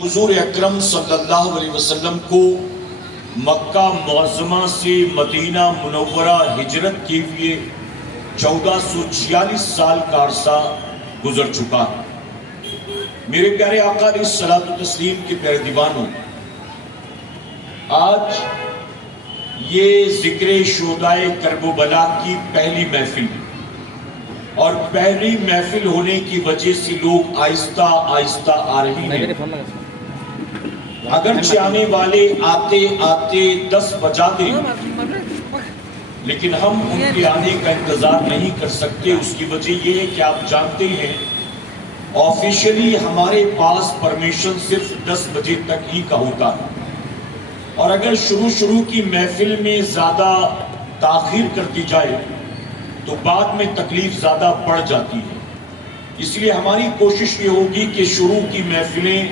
حضور اکرم صلی اللہ علیہ وسلم کو مکہ معظمہ سے مدینہ منورہ ہجرت کے ہوئے 1446 سال کا عرصہ گزر چکا ہے۔ میرے پیارے آقا علیہ الصلوۃ والتسلیم کے پیارے دیوانوں، آج یہ ذکر شہدائے کرب و بلا کی پہلی محفل، اور پہلی محفل ہونے کی وجہ سے لوگ آہستہ آہستہ آ رہے ہیں۔ اگرچہ آنے والے آتے آتے 10 بجا دیں، لیکن ہم ان کے آنے کا انتظار نہیں کر سکتے۔ اس کی وجہ یہ ہے کہ آپ جانتے ہیں آفیشلی ہمارے پاس پرمیشن صرف 10 بجے تک ہی کا ہوتا ہے، اور اگر شروع کی محفل میں زیادہ تاخیر کر دی جائے تو بعد میں تکلیف زیادہ بڑھ جاتی ہے۔ اس لیے ہماری کوشش یہ ہوگی کہ شروع کی محفلیں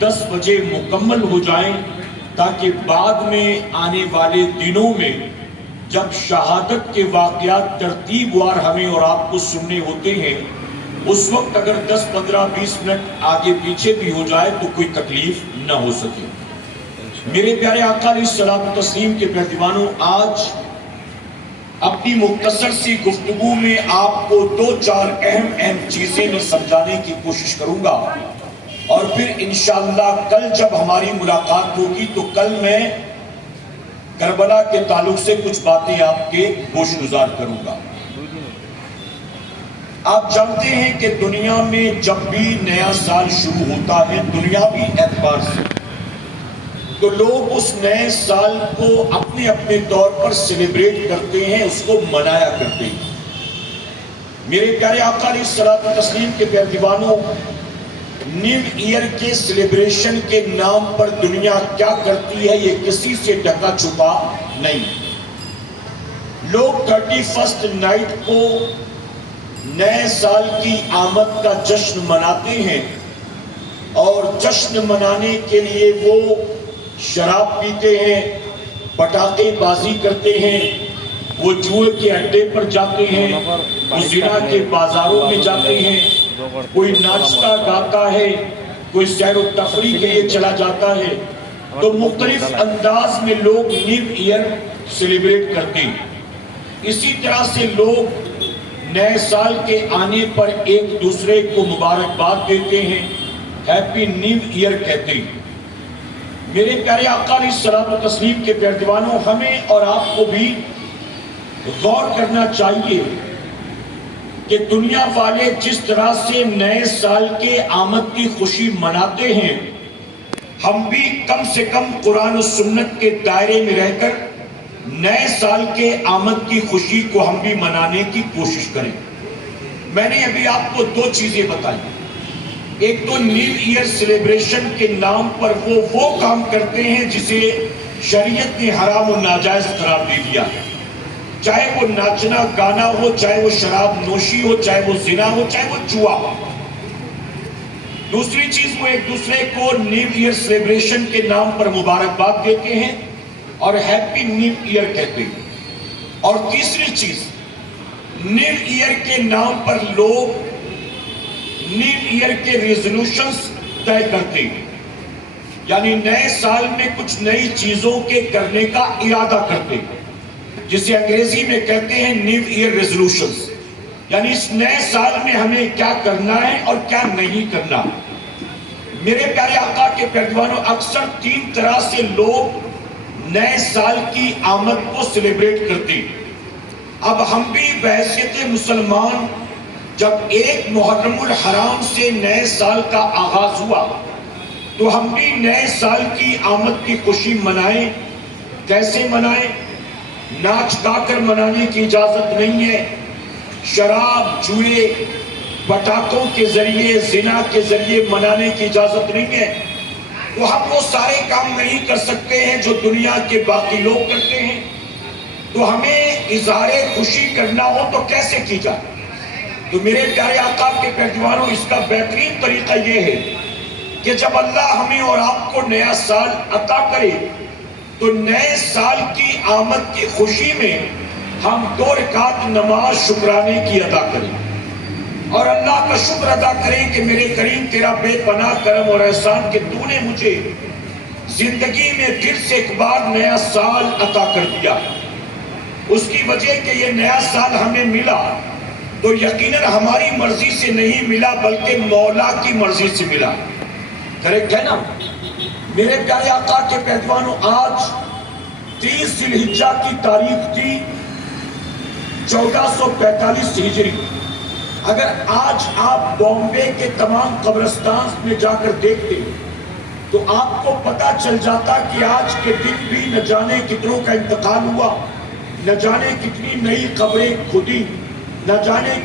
10 بجے مکمل ہو جائیں، تاکہ بعد میں آنے والے دنوں میں جب شہادت کے واقعات ترتیب وار ہمیں اور آپ کو سننے ہوتے ہیں، اس وقت اگر 10 15 20 منٹ آگے پیچھے بھی ہو جائے تو کوئی تکلیف نہ ہو سکے۔ میرے پیارے آقا علیہ الصلوۃ والتسلیم کے پیارے دیوانوں، آج اپنی مختصر سی گفتگو میں آپ کو 2-4 اہم چیزیں میں سمجھانے کی کوشش کروں گا، اور پھر انشاءاللہ کل جب ہماری ملاقات ہوگی تو کل میں کربلا کے تعلق سے کچھ باتیں آپ کے گوش گزار کروں گا۔ آپ جانتے ہیں کہ دنیا میں جب بھی نیا سال شروع ہوتا ہے دنیاوی اعتبار سے، تو لوگ اس نئے سال کو اپنے اپنے طور پر سیلیبریٹ کرتے ہیں، اس کو منایا کرتے ہیں۔ میرے پیارے آقا علیہ الصلوۃ والتسلیم کے پیارے دیوانوں، نیو ایئر کے سیلیبریشن کے نام پر دنیا کیا کرتی ہے یہ کسی سے ڈھکا چھپا نہیں۔ لوگ 31 نائٹ کو نئے سال کی آمد کا جشن مناتے ہیں، اور جشن منانے کے لیے وہ شراب پیتے ہیں، پٹاخے بازی کرتے ہیں، وہ جوئے کے اڈے پر جاتے ہیں، وہ زنا کے بازاروں میں جاتے ہیں، کوئی ناچتا گاتا ہے، کوئی سیر و تفریح کے لیے چلا جاتا ہے۔ تو مختلف انداز میں لوگ نیو ایئر سیلیبریٹ کرتے ہیں۔ اسی طرح سے لوگ نئے سال کے آنے پر ایک دوسرے کو مبارکباد دیتے ہیں، ہیپی نیو ایئر کہتے ہیں۔ میرے پیارے آقا علیہ الصلوۃ والتسلیم کے پیارے دیوانوں، ہمیں اور آپ کو بھی غور کرنا چاہیے کہ دنیا والے جس طرح سے نئے سال کے آمد کی خوشی مناتے ہیں، ہم بھی کم سے کم قرآن و سنت کے دائرے میں رہ کر نئے سال کے آمد کی خوشی کو ہم بھی منانے کی کوشش کریں۔ میں نے ابھی آپ کو 2 چیزیں بتائی۔ ایک تو نیو ایئر سیلیبریشن کے نام پر وہ کام کرتے ہیں جسے شریعت نے حرام و ناجائز قرار دے دیا ہے، چاہے وہ ناچنا گانا ہو، چاہے وہ شراب نوشی ہو، چاہے وہ زنا ہو، چاہے وہ جوا ہو۔ دوسری چیز، وہ ایک دوسرے کو نیو ایئر سیلیبریشن کے نام پر مبارکباد دیتے ہیں اور ہیپی نیو ایئر کہتے ہیں۔ اور تیسری چیز، نیو ایئر کے نام پر لوگ نیو ایئر کے ریزولوشنز طے کرتے ہیں، یعنی نئے سال میں کچھ نئی چیزوں کے کرنے کا ارادہ کرتے ہیں، جسے انگریزی میں کہتے ہیں نیو ایئر ریزولوشنز، یعنی اس نئے سال میں ہمیں کیا کرنا ہے اور کیا نہیں کرنا۔ میرے پیارے آقا کے پیارے دیوانوں، اکثر 3 طرح سے لوگ نئے سال کی آمد کو سیلیبریٹ کرتے ہیں۔ اب ہم بھی بحیثیت مسلمان جب 1 محرم الحرام سے نئے سال کا آغاز ہوا تو ہم بھی نئے سال کی آمد کی خوشی منائیں۔ کیسے منائیں؟ ناچ گا کر منانے کی اجازت نہیں ہے، شراب، جوئے، پٹاخوں کے ذریعے، زنا کے ذریعے منانے کی اجازت نہیں ہے۔ تو ہم وہ سارے کام نہیں کر سکتے ہیں جو دنیا کے باقی لوگ کرتے ہیں، تو ہمیں اظہار خوشی کرنا ہو تو کیسے کی جائے؟ تو میرے پیارے آقا کے پیارے دیوانوں، اس کا بہترین طریقہ یہ ہے کہ جب اللہ ہمیں اور آپ کو نیا سال عطا کرے تو نئے سال کی آمد کی خوشی میں ہم 2 رکعت نماز شکرانے کی ادا کریں۔ اور اللہ کا شکر ادا کریں کہ میرے کریم تیرا بے پناہ کرم اور احسان کہ تو نے مجھے زندگی میں پھر سے ایک بار نیا سال عطا کر دیا. اس کی وجہ کہ یہ نیا سال ہمیں ملا تو یقیناً ہماری مرضی سے نہیں ملا بلکہ مولا کی مرضی سے ملا. کریکٹ ہے نا میرے پیارے آقا کے پیروانوں؟ آج 30 ذی الحجہ کی تاریخ تھی 1445 ہجری. اگر آج آپ بامبے کے تمام قبرستان میں جا کر دیکھتے تو آپ کو پتا چل جاتا کہ آج کے دن بھی نہ جانے کتنوں کا انتقال ہوا، نہ جانے کتنی نئی قبریں کھدی، نہ جانے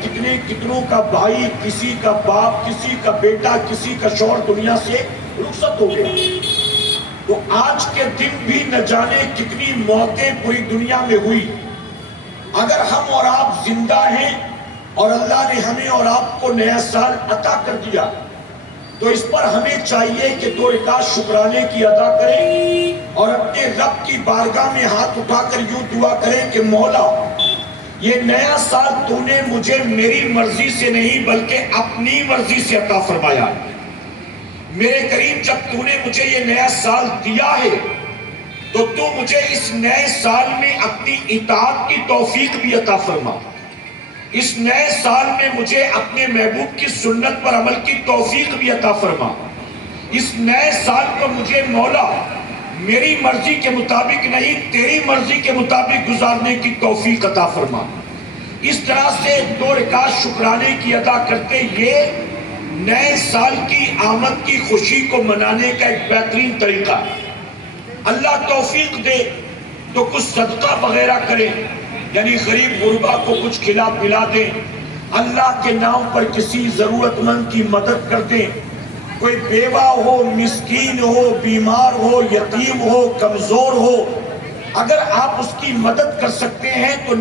کتنوں کا بھائی، کسی کا باپ، کسی کا بیٹا، کسی کا شوہر دنیا سے رخصت ہو گیا. تو آج کے دن بھی نہ جانے کتنی موتیں پوری دنیا میں ہوئی. اگر ہم اور آپ زندہ ہیں اور اللہ نے ہمیں اور آپ کو نیا سال عطا کر دیا تو اس پر ہمیں چاہیے کہ 2 رکعت شکرانے کی ادا کریں اور اپنے رب کی بارگاہ میں ہاتھ اٹھا کر یوں دعا کریں کہ مولا یہ نیا سال تو نے مجھے میری مرضی سے نہیں بلکہ اپنی مرضی سے عطا فرمایا. میرے کریم جب تو نے مجھے یہ نیا سال دیا ہے تو مجھے اس نئے سال میں اپنی اطاعت کی توفیق بھی عطا فرما. اس نئے سال میں مجھے اپنے محبوب کی سنت پر عمل کی توفیق بھی عطا فرما. اس نئے سال کو مجھے مولا میری مرضی کے مطابق نہیں تیری مرضی کے مطابق گزارنے کی توفیق عطا فرما. اس طرح سے 2 رکعت شکرانے کی ادا کرتے یہ نئے سال کی آمد کی خوشی کو منانے کا ایک بہترین طریقہ. اللہ توفیق دے تو کچھ صدقہ وغیرہ کریں، یعنی غریب غربا کو کچھ کھلا پلا دیں، اللہ کے نام پر کسی ضرورت مند کی مدد کر دیں. کوئی بیوہ ہو، مسکین ہو، بیمار ہو، یتیم ہو، کمزور ہو، اگر آپ اس کی مدد کر سکتے ہیں تو